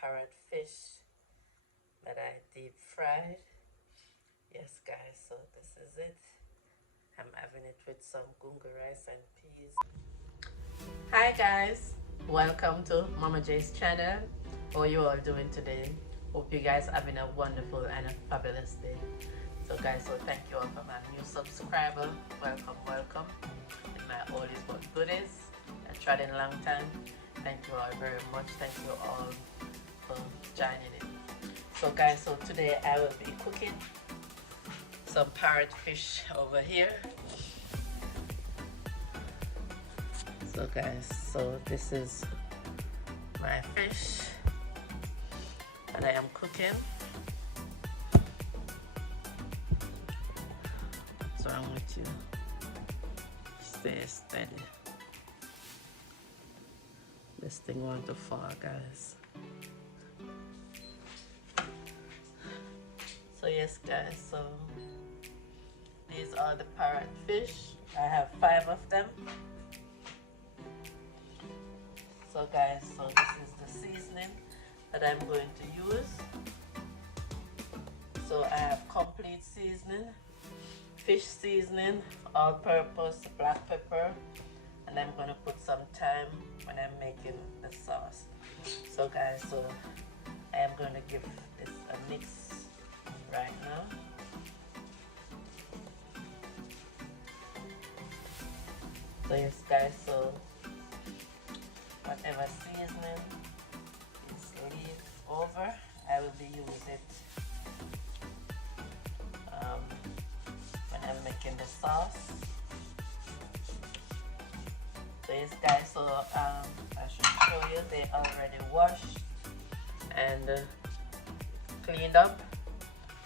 parrot fish that I deep fried. Yes guys, so this is it. I'm having it with some gunga rice and peas. Hi guys, welcome to Mama J's channel. How are you all doing today? Hope you guys having a wonderful and a fabulous day. So guys, so thank you all for my new subscriber. Welcome. In my oldies but goodies. I tried in a long time. Thank you all very much. Thank you all for joining in. So guys, so today I will be cooking some parrot fish over here. So guys, so this is my fish that I am cooking. So I want you to stay steady. This thing want to fall, guys. So yes guys, so these are the parrot fish. I have 5 of them. So guys, so this is the seasoning that I'm going to use. So I have complete seasoning, fish seasoning, all-purpose black pepper, and I'm going to put some thyme when I'm making the sauce. So guys, so I am going to give this a mix right now. So yes guys, so whatever seasoning is left over, I will be using it when I'm making the sauce. So yes guys, so I should show you they already washed and cleaned up.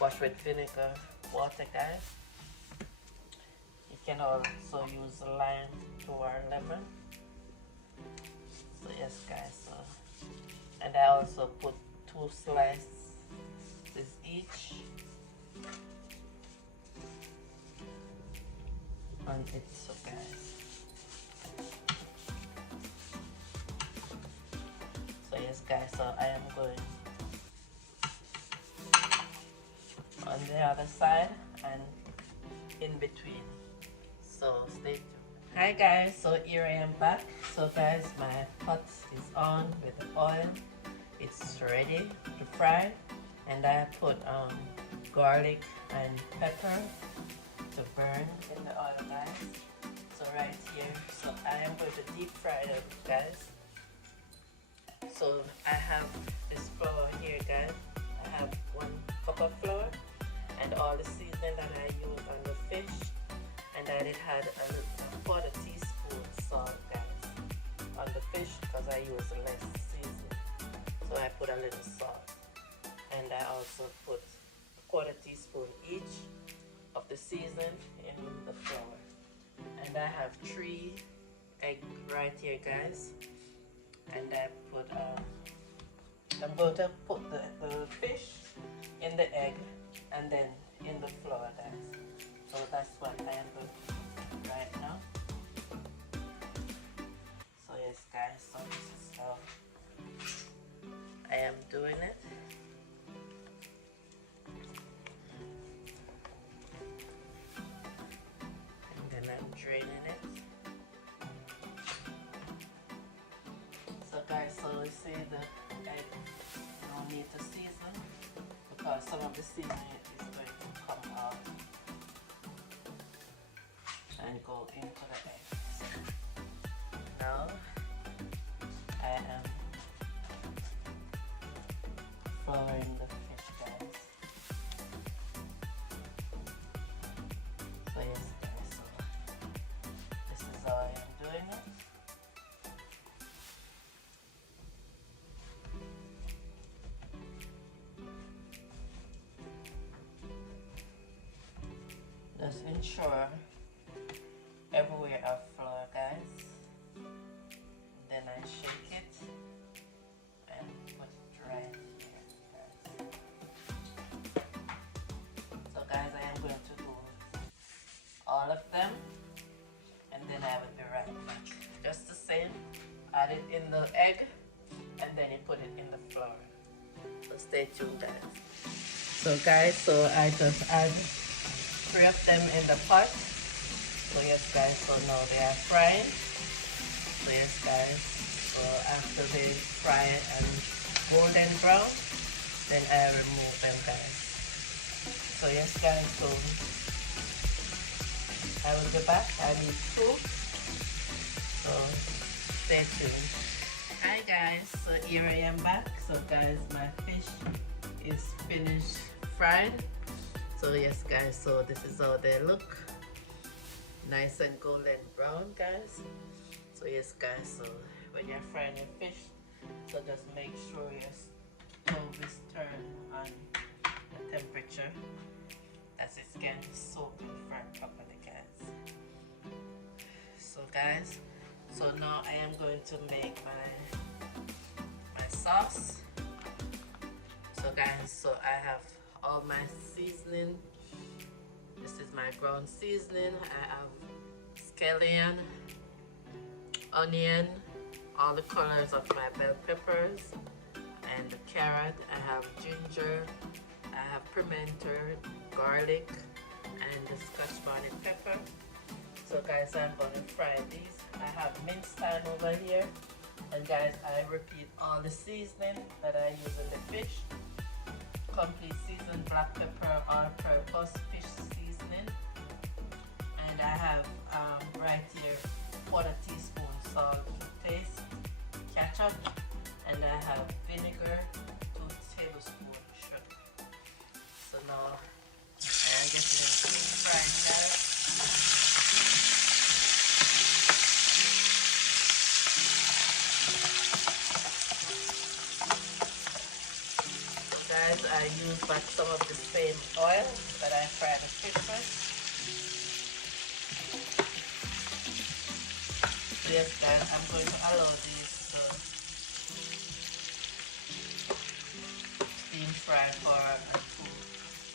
Wash with vinegar water guys. You can also use lime or lemon. So yes guys, so and I also put 2 slices each on it. So guys, so yes guys, so I am going on the other side and in between, so stay tuned. Hi guys, so here I am back. So guys, my pot is on with the oil. It's ready to fry, and I put garlic and pepper to burn in the oil guys. So right here, so I am going to deep fry them guys. So I have this flour here guys. I have 1 cup of flour and all the seasoning that I used on the fish, and I did had a 1/4 teaspoon salt guys on the fish because I used less seasoning. So I put a little salt, and I also put 1/4 teaspoon each of the seasoning in the flour. And I have 3 eggs right here guys, and I put I'm going to put the fish in the egg and then in the flour guys. So that's what I am going to do right now. So yes guys, so this is how I am doing it. And then I'm draining it. So guys, so you see the egg, no need to season because some of the seasoning is going to come out and go into the eggs. Now I am flouring the fish guys. So yes guys, so this is how I am doing it. Just ensure everywhere I flour guys. Then I shake it and put it right here guys. So guys, I am going to do all of them, and then I will be right back. Just the same, add it in the egg and then you put it in the flour. So stay tuned, guys. So guys, so I just add 3 of them in the pot. So yes guys, so now they are frying. So yes guys, so after they fry and golden brown, then I remove them, guys. So yes guys, so I will be back. I need 2. So stay tuned. Hi guys, so here I am back. So guys, my fish is finished fried. So yes guys, so this is how they look. Nice and golden brown, guys. So yes guys, so when you're frying your fish, so just make sure your stove is turned on the temperature as it's getting soaked and fried properly, guys. So guys, so now I am going to make my sauce. So guys, so I have all my seasoning. This is my ground seasoning. I have scallion, onion, all the colors of my bell peppers, and the carrot. I have ginger, I have pimento, garlic, and the scotch bonnet pepper. So guys, I'm going to fry these. I have minced thyme over here. And guys, I repeat all the seasoning that I use in the fish. Complete seasoned black pepper, all-purpose fish seasoning. And I have right here 1/4 teaspoon salt to taste, ketchup, and I have vinegar, 2 tablespoons sugar. So now I am getting it fried, guys. So guys, I use back some of the same oil that I fried the fish with. Yes guys, I'm going to allow these to steam fry for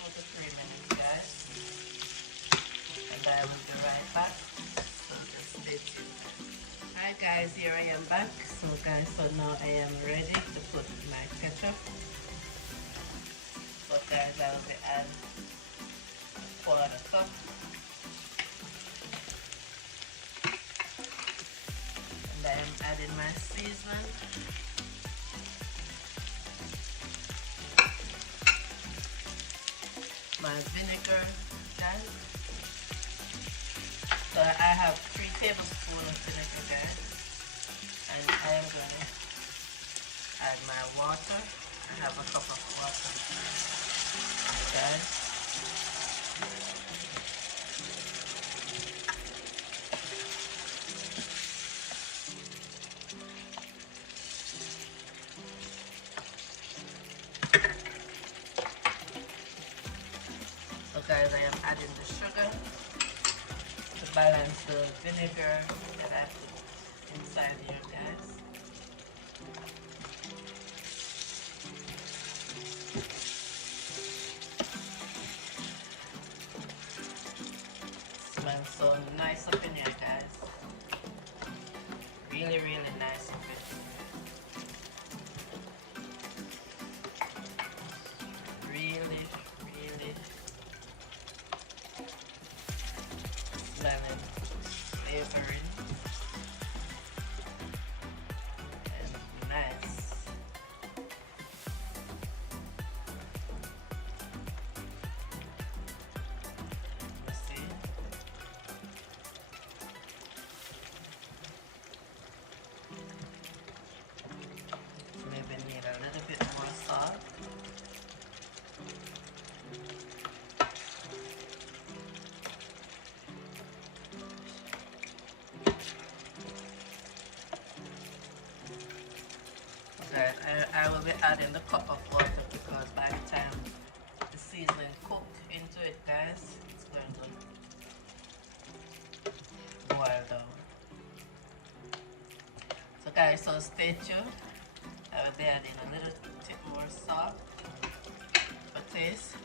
2 to 3 minutes, guys. And I will be right back. So just stay tuned. Hi guys, here I am back. So guys, so now I am ready to put my ketchup. So guys, I will be adding 1/4 cup. I am adding my seasoning. My vinegar, guys. So I have 3 tablespoons of vinegar, guys. And I am going to add my water. I have a cup of water, guys. So guys, I am adding the sugar to balance the vinegar that I put inside here, guys. Smells so nice up in here, guys. Really, really nice up in here. Really, really smelling, flavoring, and nice. You see? Maybe need a little bit more salt. Okay, I will be adding the cup of water because by the time the seasoning cook into it, guys, it's going to boil down. So guys, so stay tuned. I will be adding a little bit more salt for taste.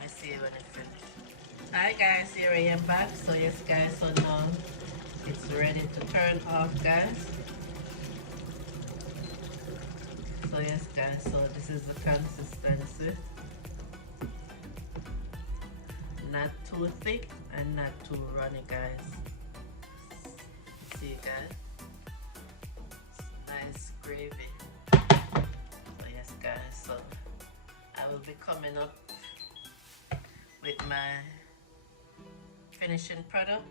Let's see when it's finished. Hi guys, here I am back. So yes guys, so now it's ready to turn off, guys. So So yes guys, so this is the consistency. Not too thick and not too runny guys. See guys, nice gravy. So yes guys, so I will be coming up with my finishing product.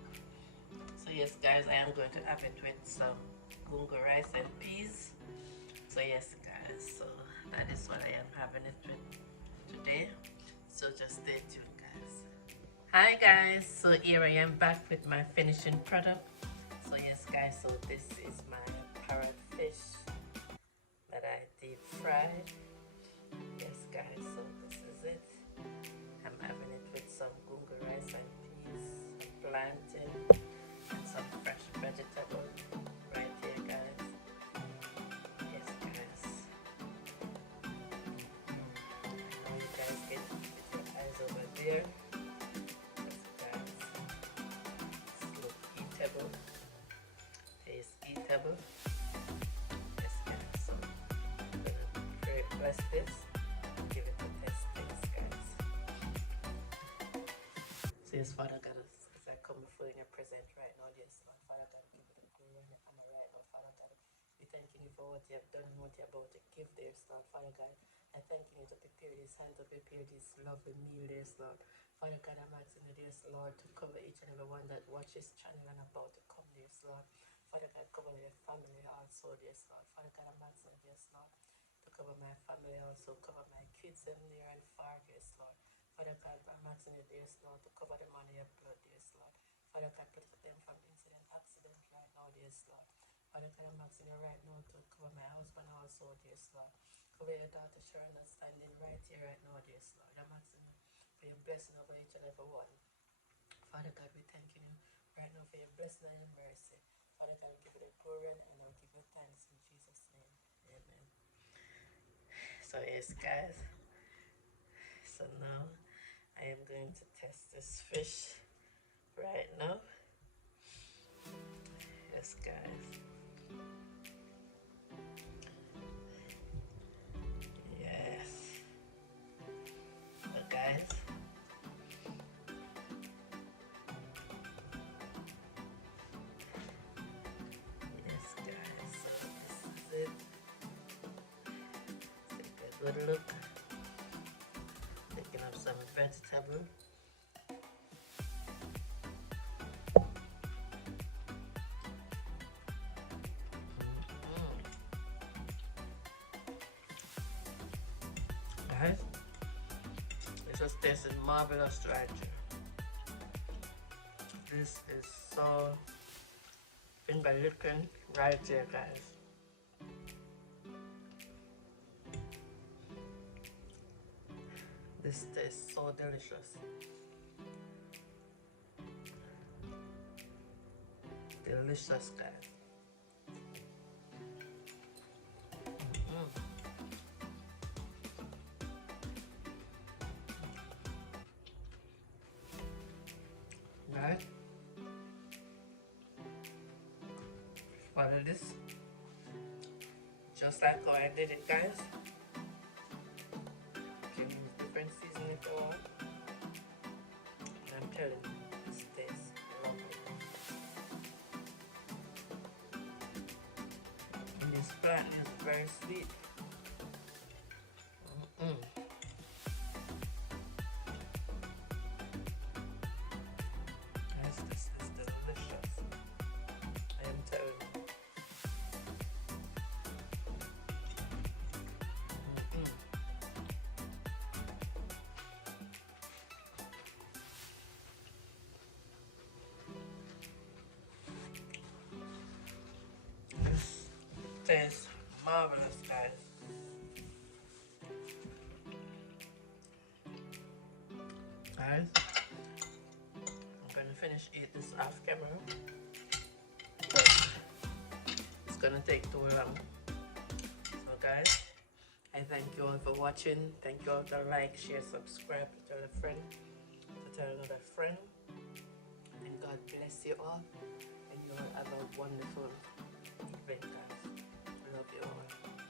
So yes guys, I am going to have it with some gungo rice and peas. So yes guys, so that is what I am having it with today. So just stay tuned guys. Hi guys, so here I am back with my finishing product. So yes guys, so this is my parrot fish that I deep fried. Yes guys, so this is it. I'm having it with some gungo rice and peas, some plantain, and some fresh vegetables right here guys. Yes guys. Now you guys get your eyes over there. Yes guys. This look eatable. Taste eatable. Yes guys. So I'm gonna bless this and give it a taste guys. So yes, Father God, as I come before you in your presence right now, yes, Lord, Father God, give it the glory and the honor right now, Father God. We thanking you for what you have done and what you're about to give there, Lord, Father God. I thank you to prepare this hand, to prepare this lovely meal there, Lord. Father God, I'm asking you, dear Lord, to cover each and every one that watches channel and about to come, dear Lord. Father God, cover their family also, dear Lord. Father God, I'm asking you, dear Lord, to cover my family also, cover my kids in near and far, dear Lord. Father God, I'm asking you, dear Lord, to cover them under your blood, dear Lord. Father God, protect them from incident, accident right now, dear Lord. Father God, I'm asking you right now to cover my husband also, dear Lord. Cover your daughter Sharon that's standing right here right now, dear Lord. I'm asking you for your blessing over each and every one. Father God, we thanking you right now for your blessing and your mercy. Father God, I give you the glory and I'll give you thanks in Jesus' name. Amen. So yes, guys. So now I am going to test this fish right now. Yes, guys. Yes. So guys. Yes, guys. So this is it. Take a good look. Taking up some vegetable. Guys, this is tasting marvelous right here. This is so finger licking right here, guys. This tastes so delicious. Delicious, guys. Guys, follow this. Just like how I did it, guys. You can use different seasoning if you want. And I'm telling you, this tastes lovely. And this plant is very sweet. Guys, this is delicious. I am telling you. This tastes marvelous, guys. Guys, I'm gonna finish eat this off camera, but it's gonna take too long. So guys, I thank you all for watching. Thank you all to like, share, subscribe, to tell a friend, to tell another friend. And God bless you all. And you all have a wonderful evening, guys. I love you all.